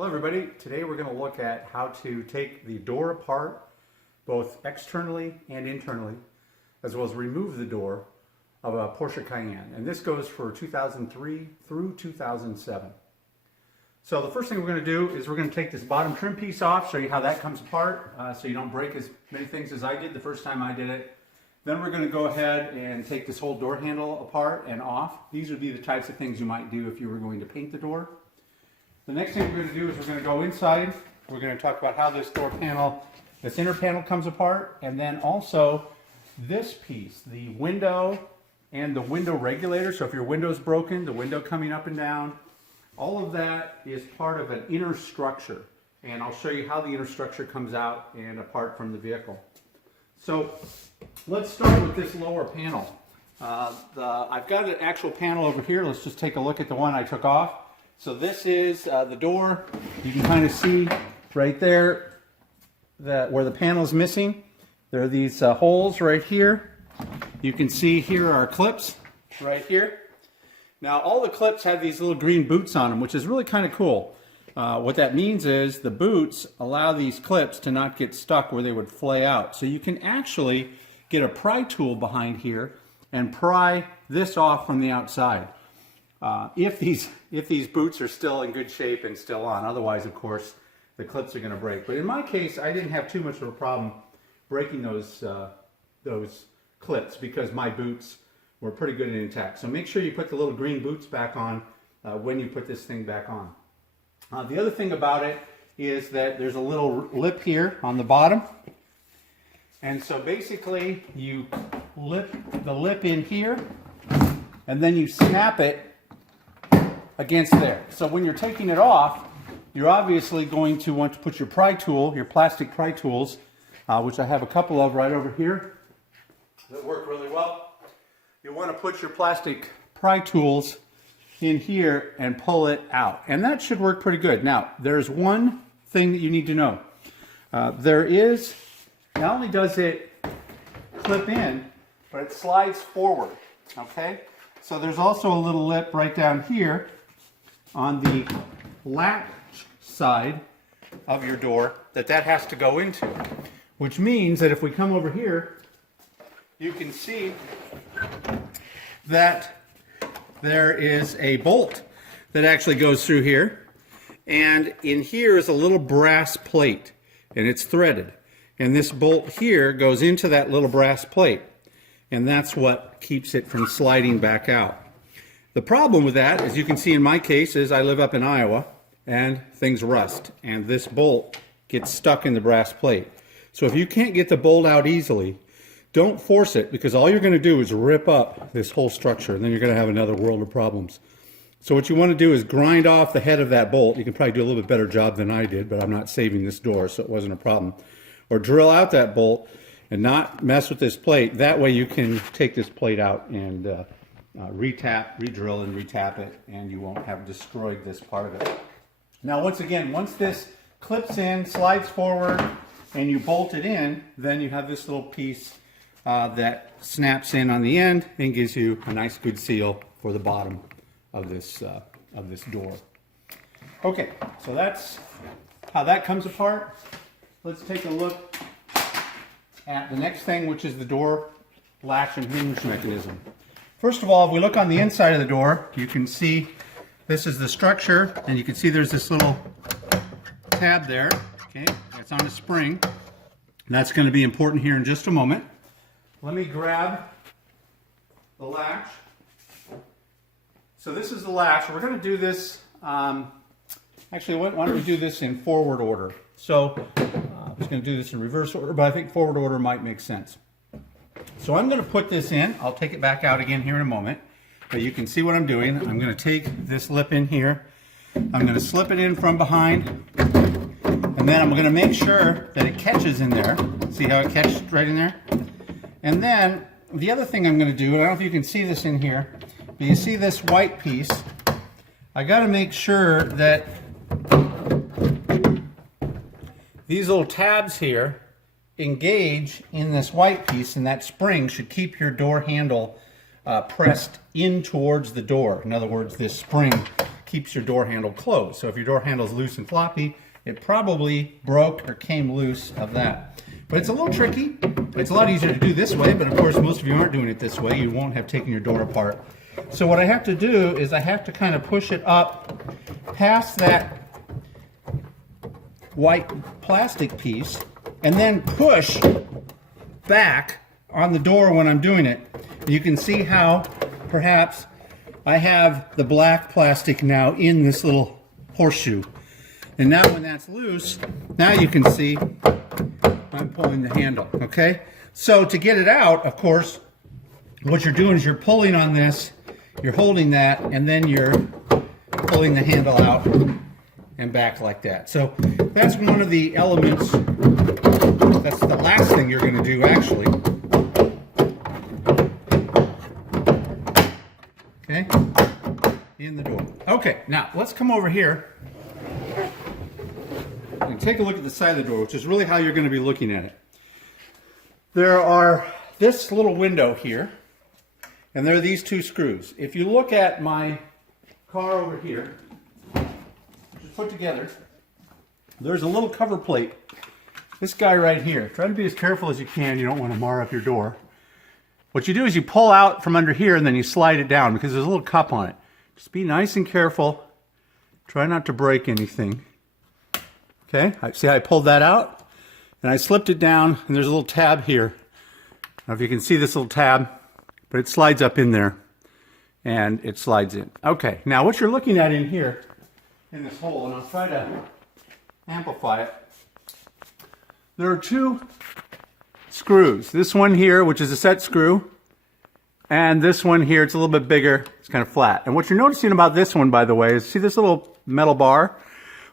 Hello everybody, today we're going to look at how to take the door apart both externally and internally, as well as remove the door of a Porsche Cayenne. And this goes for 2003 through 2007. So the first thing we're going to do is we're going to take this bottom trim piece off, show you how that comes apart so you don't break as many things as I did the first time I did it. Then we're going to go ahead and take this whole door handle apart and off. These would be the types of things you might do if you were going to paint the door. The next thing we're going to do is we're going to go inside. We're going to talk about how this door panel, this inner panel comes apart, and then also this piece, the window and the window regulator. So if your window's broken, the window coming up and down, all of that is part of an inner structure. And I'll show you how the inner structure comes out and apart from the vehicle. So let's start with this lower panel. I've got an actual panel over here. Let's just take a look at the one I took off. So this is the door. You can kind of see right there where the panel is missing. There are these holes right here. You can see here are clips right here. Now all the clips have these little green boots on them, which is really kind of cool. What that means is the boots allow these clips to not get stuck where they would flay out. So you can actually get a pry tool behind here and pry this off from the outside. If these boots are still in good shape and still on. Otherwise, of course, the clips are going to break. But in my case, I didn't have too much of a problem breaking those clips because my boots were pretty good and intact. So make sure you put the little green boots back on when you put this thing back on. The other thing about it is that there's a little lip here on the bottom. And so basically, you lip the lip in here, and then you snap it against there. So when you're taking it off, you're obviously going to want to put your pry tool, your plastic pry tools, which I have a couple of right over here that work really well. You want to put your plastic pry tools in here and pull it out. And that should work pretty good. Now, there's one thing that you need to know. Not only does it clip in, but it slides forward, okay? So there's also a little lip right down here on the latch side of your door that has to go into, which means that if we come over here, you can see that there is a bolt that actually goes through here, and in here is a little brass plate, and it's threaded, and this bolt here goes into that little brass plate, and that's what keeps it from sliding back out. The problem with that, as you can see in my case, is I live up in Iowa and things rust and this bolt gets stuck in the brass plate. So if you can't get the bolt out easily, don't force it, because all you're going to do is rip up this whole structure and then you're going to have another world of problems. So what you want to do is grind off the head of that bolt. You can probably do a little bit better job than I did, but I'm not saving this door, so it wasn't a problem. Or drill out that bolt and not mess with this plate. That way you can take this plate out and re-drill and retap it, and you won't have destroyed this part of it. Now once again, once this clips in, slides forward, and you bolt it in, then you have this little piece that snaps in on the end and gives you a nice good seal for the bottom of this door. Okay, so that's how that comes apart. Let's take a look at the next thing, which is the door latch and hinge mechanism. First of all, if we look on the inside of the door, you can see this is the structure, and you can see there's this little tab there, okay, that's on a spring, and that's going to be important here in just a moment. Let me grab the latch. So this is the latch. We're going to do this, actually, why don't we do this in forward order? So I was going to do this in reverse order, but I think forward order might make sense. So I'm going to put this in. I'll take it back out again here in a moment, but you can see what I'm doing. I'm going to take this lip in here. I'm going to slip it in from behind, and then I'm going to make sure that it catches in there. See how it catches right in there? And then the other thing I'm going to do, and I don't know if you can see this in here, but you see this white piece. I got to make sure that these little tabs here engage in this white piece, and that spring should keep your door handle pressed in towards the door. In other words, this spring keeps your door handle closed. So if your door handle is loose and floppy, it probably broke or came loose of that. But it's a little tricky. It's a lot easier to do this way, but of course most of you aren't doing it this way. You won't have taken your door apart. So what I have to do is I have to kind of push it up past that white plastic piece and then push back on the door when I'm doing it. You can see how perhaps I have the black plastic now in this little horseshoe. And now when that's loose, now you can see I'm pulling the handle, okay? So to get it out, of course, what you're doing is you're pulling on this, you're holding that, and then you're pulling the handle out and back like that. So that's one of the elements, that's the last thing you're gonna do actually. Okay, in the door. Okay, now let's come over here and take a look at the side of the door, which is really how you're going to be looking at it. There are this little window here, and there are these two screws. If you look at my car over here, which is put together, there's a little cover plate. This guy right here. Try to be as careful as you can. You don't want to mar up your door. What you do is you pull out from under here and then you slide it down because there's a little cup on it. Just be nice and careful. Try not to break anything. Okay, see how I pulled that out? And I slipped it down, and there's a little tab here. I don't know if you can see this little tab, but it slides up in there, and it slides in. Okay, now what you're looking at in here, in this hole, and I'll try to amplify it. There are two screws. This one here, which is a set screw, and this one here, it's a little bit bigger, it's kind of flat. And what you're noticing about this one, by the way, is see this little metal bar?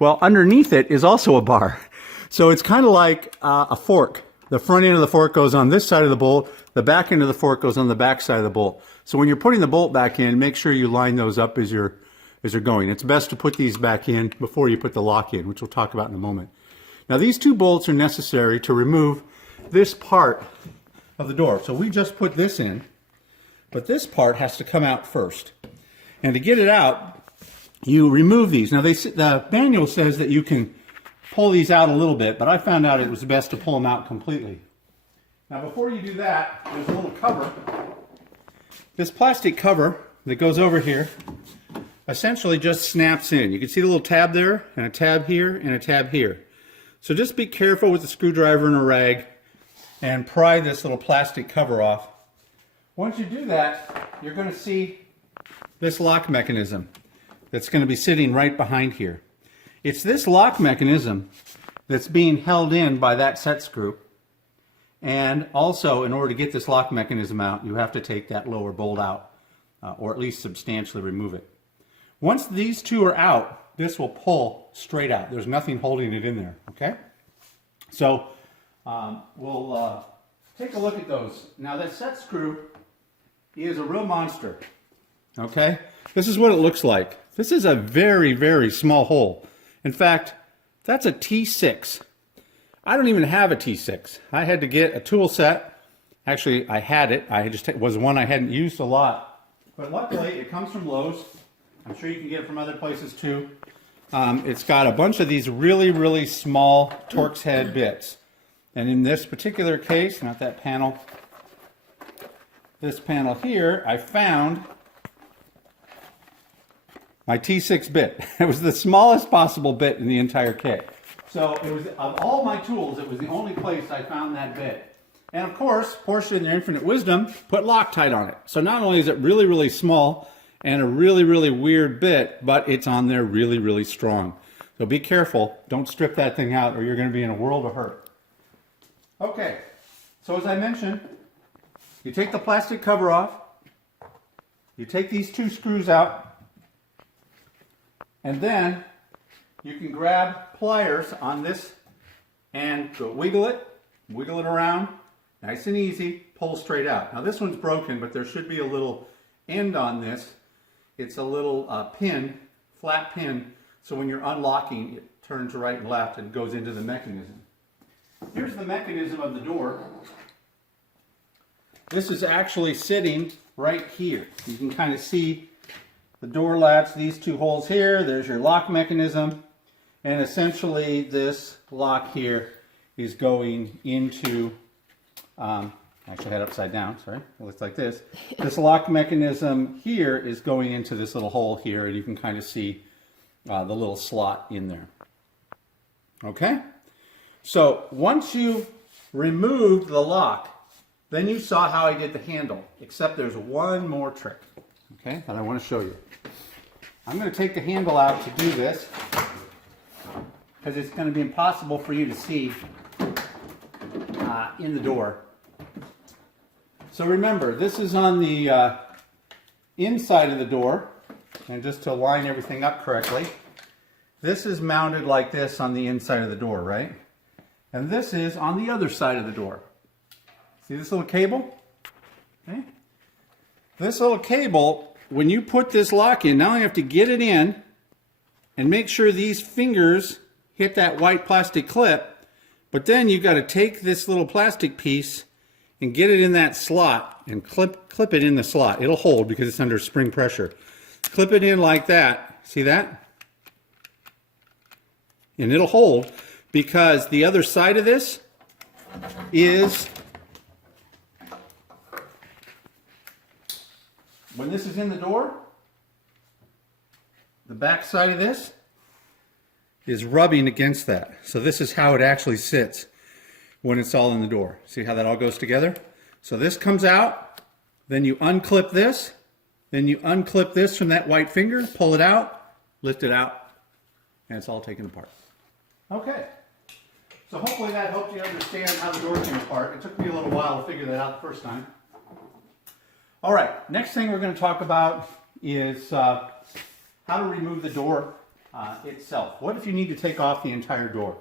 Well, underneath it is also a bar. So it's kind of like a fork. The front end of the fork goes on this side of the bolt, the back end of the fork goes on the back side of the bolt. So when you're putting the bolt back in, make sure you line those up as you're going. It's best to put these back in before you put the lock in, which we'll talk about in a moment. Now these two bolts are necessary to remove this part of the door. So we just put this in, but this part has to come out first. And to get it out, you remove these. Now the manual says that you can pull these out a little bit, but I found out it was best to pull them out completely. Now before you do that, there's a little cover. This plastic cover that goes over here essentially just snaps in. You can see the little tab there, and a tab here, and a tab here. So just be careful with a screwdriver and a rag and pry this little plastic cover off. Once you do that, you're going to see this lock mechanism that's going to be sitting right behind here. It's this lock mechanism that's being held in by that set screw. And also, in order to get this lock mechanism out, you have to take that lower bolt out, or at least substantially remove it. Once these two are out, this will pull straight out. There's nothing holding it in there, okay? So we'll take a look at those. Now that set screw is a real monster, okay? This is what it looks like. This is a very, very small hole. In fact, that's a T6. I don't even have a T6. I had to get a tool set. Actually, I had it. It was one I hadn't used a lot. But luckily, it comes from Lowe's. I'm sure you can get it from other places too. It's got a bunch of these really, really small Torx head bits. And in this particular case, not that panel, this panel here, I found my T6 bit. It was the smallest possible bit in the entire kit. So it was, of all my tools, it was the only place I found that bit. And of course, Porsche in their infinite wisdom put Loctite on it. So not only is it really, really small and a really, really weird bit, but it's on there really, really strong. So be careful. Don't strip that thing out or you're going to be in a world of hurt. Okay, so as I mentioned, you take the plastic cover off, you take these two screws out, and then you can grab pliers on this and go wiggle it around, nice and easy, pull straight out. Now this one's broken, but there should be a little end on this. It's a little pin, flat pin, so when you're unlocking, it turns right and left and goes into the mechanism. Here's the mechanism of the door. This is actually sitting right here. You can kind of see the door latch, these two holes here, there's your lock mechanism, and essentially this lock here is going into, I actually had it upside down, sorry, it looks like this. This lock mechanism here is going into this little hole here, and you can kind of see the little slot in there. Okay? So once you've removed the lock, then you saw how I did the handle, except there's one more trick, okay, that I want to show you. I'm going to take the handle out to do this because it's going to be impossible for you to see in the door. So remember, this is on the inside of the door, and just to line everything up correctly, this is mounted like this on the inside of the door, right? And this is on the other side of the door. See this little cable? Okay. This little cable, when you put this lock in, now you have to get it in and make sure these fingers hit that white plastic clip, but then you've got to take this little plastic piece and get it in that slot and clip it in the slot. It'll hold because it's under spring pressure. Clip it in like that. See that? And it'll hold because the other side of this is, when this is in the door, the back side of this is rubbing against that. So this is how it actually sits when it's all in the door. See how that all goes together? So this comes out, then you unclip this, then you unclip this from that white finger, pull it out, lift it out, and it's all taken apart. Okay, so hopefully that helped you understand how the door came apart. It took me a little while to figure that out the first time. All right, next thing we're going to talk about is how to remove the door itself. What if you need to take off the entire door?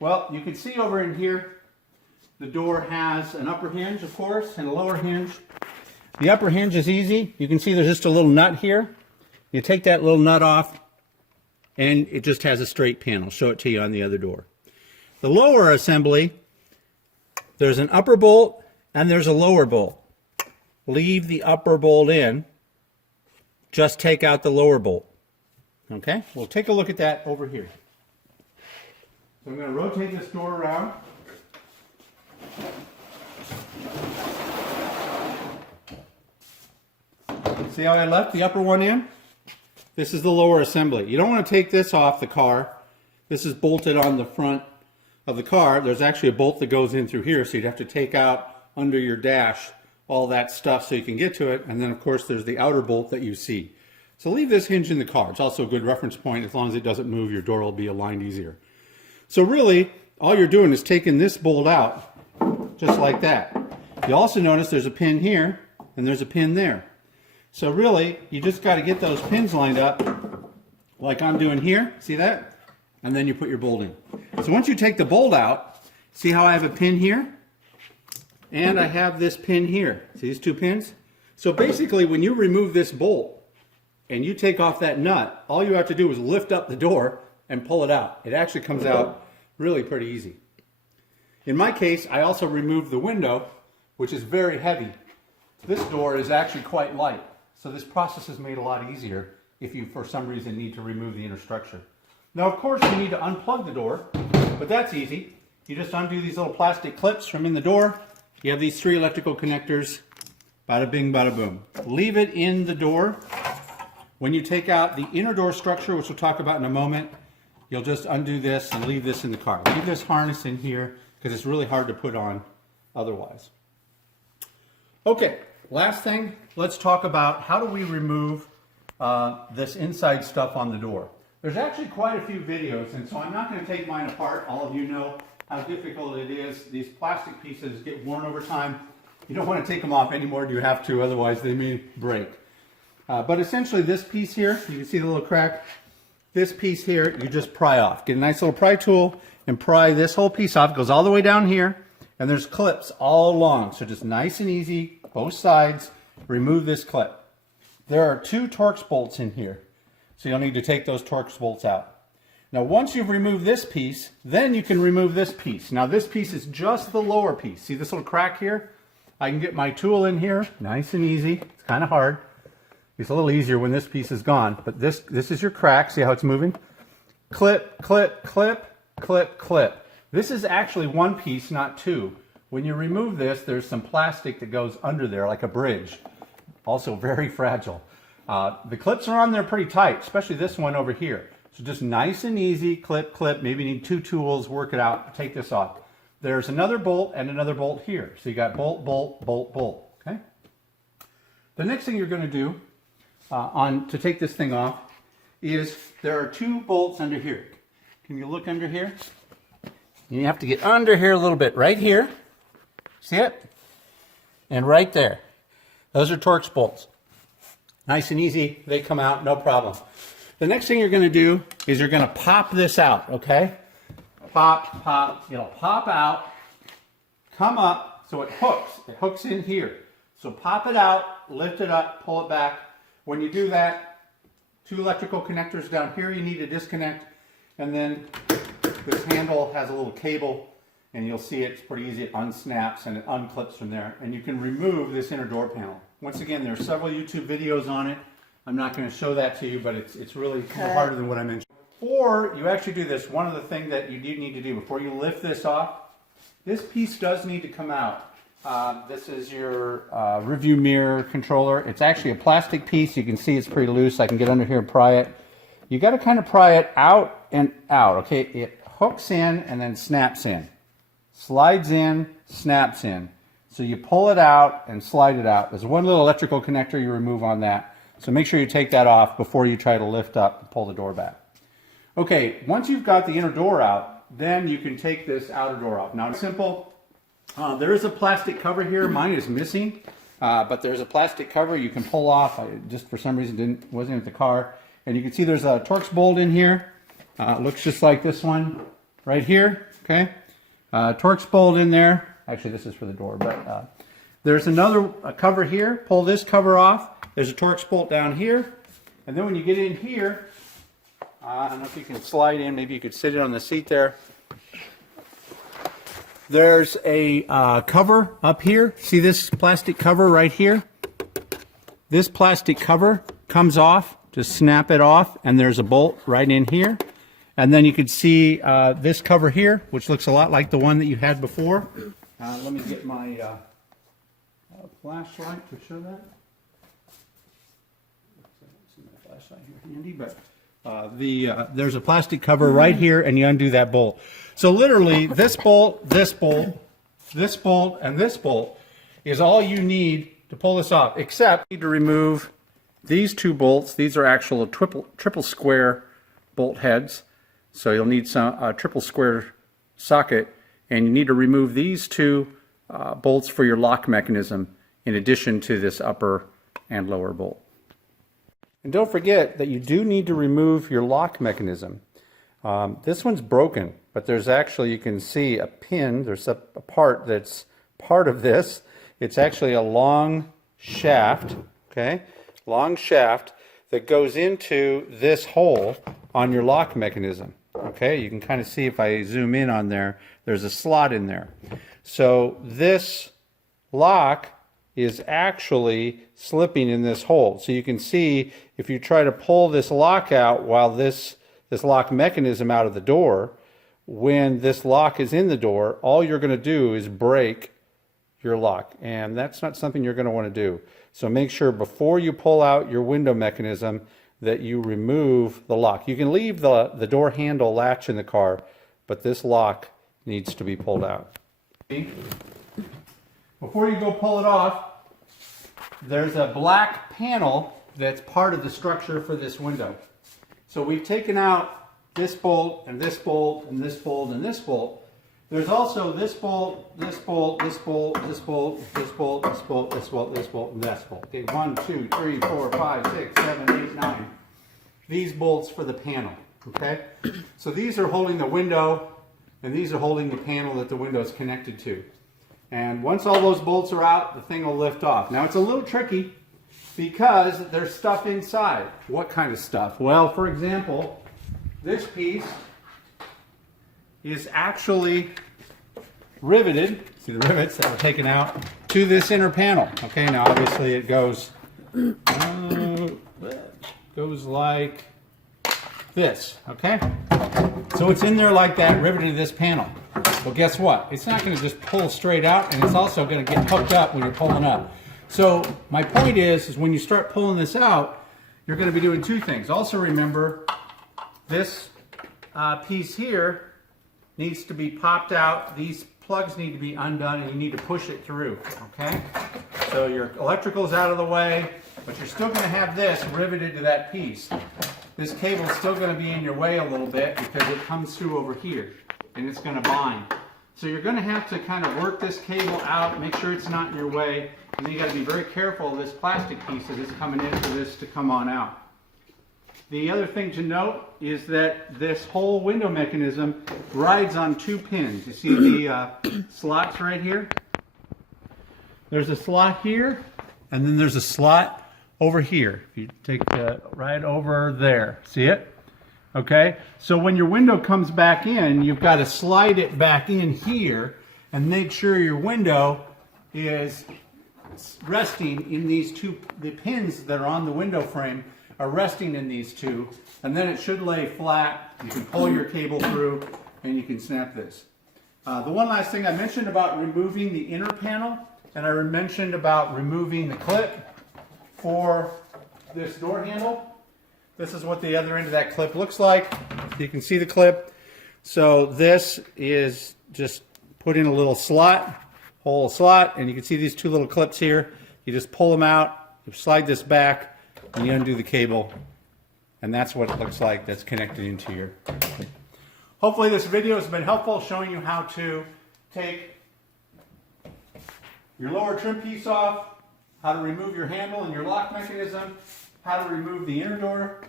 Well, you can see over in here, the door has an upper hinge, of course, and a lower hinge. The upper hinge is easy. You can see there's just a little nut here. You take that little nut off, and it just has a straight pin. I'll show it to you on the other door. The lower assembly, there's an upper bolt and there's a lower bolt. Leave the upper bolt in. Just take out the lower bolt. Okay, we'll take a look at that over here. So I'm going to rotate this door around. See how I left the upper one in? This is the lower assembly. You don't want to take this off the car. This is bolted on the front of the car. There's actually a bolt that goes in through here, so you'd have to take out under your dash all that stuff so you can get to it. And then of course there's the outer bolt that you see. So leave this hinge in the car. It's also a good reference point. As long as it doesn't move, your door will be aligned easier. So really, all you're doing is taking this bolt out, just like that. You also notice there's a pin here, and there's a pin there. So really, you just got to get those pins lined up, like I'm doing here. See that? And then you put your bolt in. So once you take the bolt out, see how I have a pin here? And I have this pin here. See these two pins? So basically, when you remove this bolt, and you take off that nut, all you have to do is lift up the door and pull it out. It actually comes out really pretty easy. In my case, I also removed the window, which is very heavy. This door is actually quite light. So this process is made a lot easier if you, for some reason, need to remove the inner structure. Now, of course, you need to unplug the door, but that's easy. You just undo these little plastic clips from in the door. You have these 3 electrical connectors. Bada bing, bada boom. Leave it in the door. When you take out the inner door structure, which we'll talk about in a moment, you'll just undo this and leave this in the car. Leave this harness in here because it's really hard to put on otherwise. Okay, last thing, let's talk about how do we remove this inside stuff on the door. There's actually quite a few videos, and so I'm not going to take mine apart. All of you know how difficult it is. These plastic pieces get worn over time. You don't want to take them off any more than you have to, otherwise they may break. But essentially this piece here, you can see the little crack. This piece here, you just pry off. Get a nice little pry tool and pry this whole piece off. It goes all the way down here, and there's clips all along. So just nice and easy, both sides, remove this clip. There are 2 Torx bolts in here, so you'll need to take those Torx bolts out. Now once you've removed this piece, then you can remove this piece. Now this piece is just the lower piece. See this little crack here? I can get my tool in here, nice and easy. It's kind of hard. It's a little easier when this piece is gone, but this is your crack. See how it's moving? Clip, clip, clip, clip, clip. This is actually one piece, not two. When you remove this, there's some plastic that goes under there like a bridge. Also very fragile. The clips are on there pretty tight, especially this one over here. So just nice and easy, clip, clip. Maybe you need 2 tools, work it out, take this off. There's another bolt and another bolt here. So you got bolt, bolt, bolt, bolt, okay? The next thing you're going to do to take this thing off is there are 2 bolts under here. Can you look under here? You have to get under here a little bit, right here. See it? And right there. Those are Torx bolts. Nice and easy, they come out, no problem. The next thing you're going to do is you're going to pop this out, okay? Pop, pop, it'll pop out, come up, so it hooks in here. So pop it out, lift it up, pull it back. When you do that, 2 electrical connectors down here you need to disconnect, and then this handle has a little cable, and you'll see it's pretty easy. It unsnaps and it unclips from there, and you can remove this inner door panel. Once again, there are several YouTube videos on it. I'm not going to show that to you, but it's really a little harder than what I mentioned. Before you actually do this, one of the things that you do need to do before you lift this off, this piece does need to come out. This is your review mirror controller. It's actually a plastic piece. You can see it's pretty loose. I can get under here and pry it. You got to kind of pry it out and out. Okay, it hooks in and then snaps in. Slides in, snaps in. So you pull it out and slide it out. There's one little electrical connector you remove on that. So make sure you take that off before you try to lift up and pull the door back. Okay, once you've got the inner door out, then you can take this outer door off. Now it's simple. There is a plastic cover here. Mine is missing, but there's a plastic cover you can pull off. I just for some reason wasn't at the car. And you can see there's a Torx bolt in here. It looks just like this one right here. Okay, Torx bolt in there. Actually, this is for the door, but there's another cover here. Pull this cover off. There's a Torx bolt down here. And then when you get in here, I don't know if you can slide in. Maybe you could sit it on the seat there. There's a cover up here. See this plastic cover right here? This plastic cover comes off. Just snap it off, and there's a bolt right in here. And then you can see this cover here, which looks a lot like the one that you had before. Let me get my flashlight to show that. See my flashlight here handy, but there's a plastic cover right here, and you undo that bolt. So literally, this bolt, this bolt, this bolt, and this bolt is all you need to pull this off, except you need to remove these 2 bolts. These are actual triple square bolt heads. So you'll need some triple square socket, and you need to remove these 2 bolts for your lock mechanism in addition to this upper and lower bolt. And don't forget that you do need to remove your lock mechanism. This one's broken, but there's actually, you can see a pin. There's a part that's part of this. It's actually a long shaft, okay? Long shaft that goes into this hole on your lock mechanism. Okay, you can kind of see if I zoom in on there, there's a slot in there. So this lock is actually slipping in this hole. So you can see if you try to pull this lock out while this lock mechanism out of the door, when this lock is in the door, all you're going to do is break your lock. And that's not something you're going to want to do. So make sure before you pull out your window mechanism that you remove the lock. You can leave the door handle latch in the car, but this lock needs to be pulled out. Before you go pull it off, there's a black panel that's part of the structure for this window. So we've taken out this bolt and this bolt and this bolt and this bolt. There's also this bolt, this bolt, this bolt, this bolt, this bolt, this bolt, this bolt, this bolt, and this bolt. Okay, 1, 2, 3, 4, 5, 6, 7, 8, 9. These bolts for the panel. Okay? So these are holding the window, and these are holding the panel that the window is connected to. And once all those bolts are out, the thing will lift off. Now it's a little tricky because there's stuff inside. What kind of stuff? Well, for example, this piece is actually riveted, see the rivets that were taken out, to this inner panel. Okay, now obviously it goes goes like this, okay? So it's in there like that, riveted to this panel. Well, guess what? It's not going to just pull straight out, and it's also going to get hooked up when you're pulling up. So my point is when you start pulling this out, you're going to be doing two things. Also remember, this piece here needs to be popped out. These plugs need to be undone, and you need to push it through, okay? So your electrical's out of the way, but you're still going to have this riveted to that piece. This cable's still going to be in your way a little bit because it comes through over here, and it's going to bind. So you're going to have to kind of work this cable out, make sure it's not in your way, and then you got to be very careful of this plastic piece that is coming in for this to come on out. The other thing to note is that this whole window mechanism rides on two pins. You see the slots right here? There's a slot here, and then there's a slot over here. If you take the right over there, see it? Okay, so when your window comes back in, you've got to slide it back in here and make sure your window is resting in these two, the pins that are on the window frame are resting in these two, and then it should lay flat. You can pull your cable through and you can snap this. The one last thing I mentioned about removing the inner panel, and I mentioned about removing the clip for this door handle. This is what the other end of that clip looks like. You can see the clip. So this is just put in a little slot, hole slot, and you can see these two little clips here. You just pull them out, you slide this back, and you undo the cable, and that's what it looks like that's connected into your. Hopefully this video has been helpful, showing you how to take your lower trim piece off, how to remove your handle and your lock mechanism, how to remove the inner door,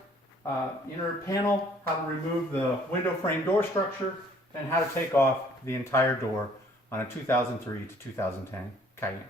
inner panel, how to remove the window frame door structure, and how to take off the entire door on a 2003 to 2010 Cayenne.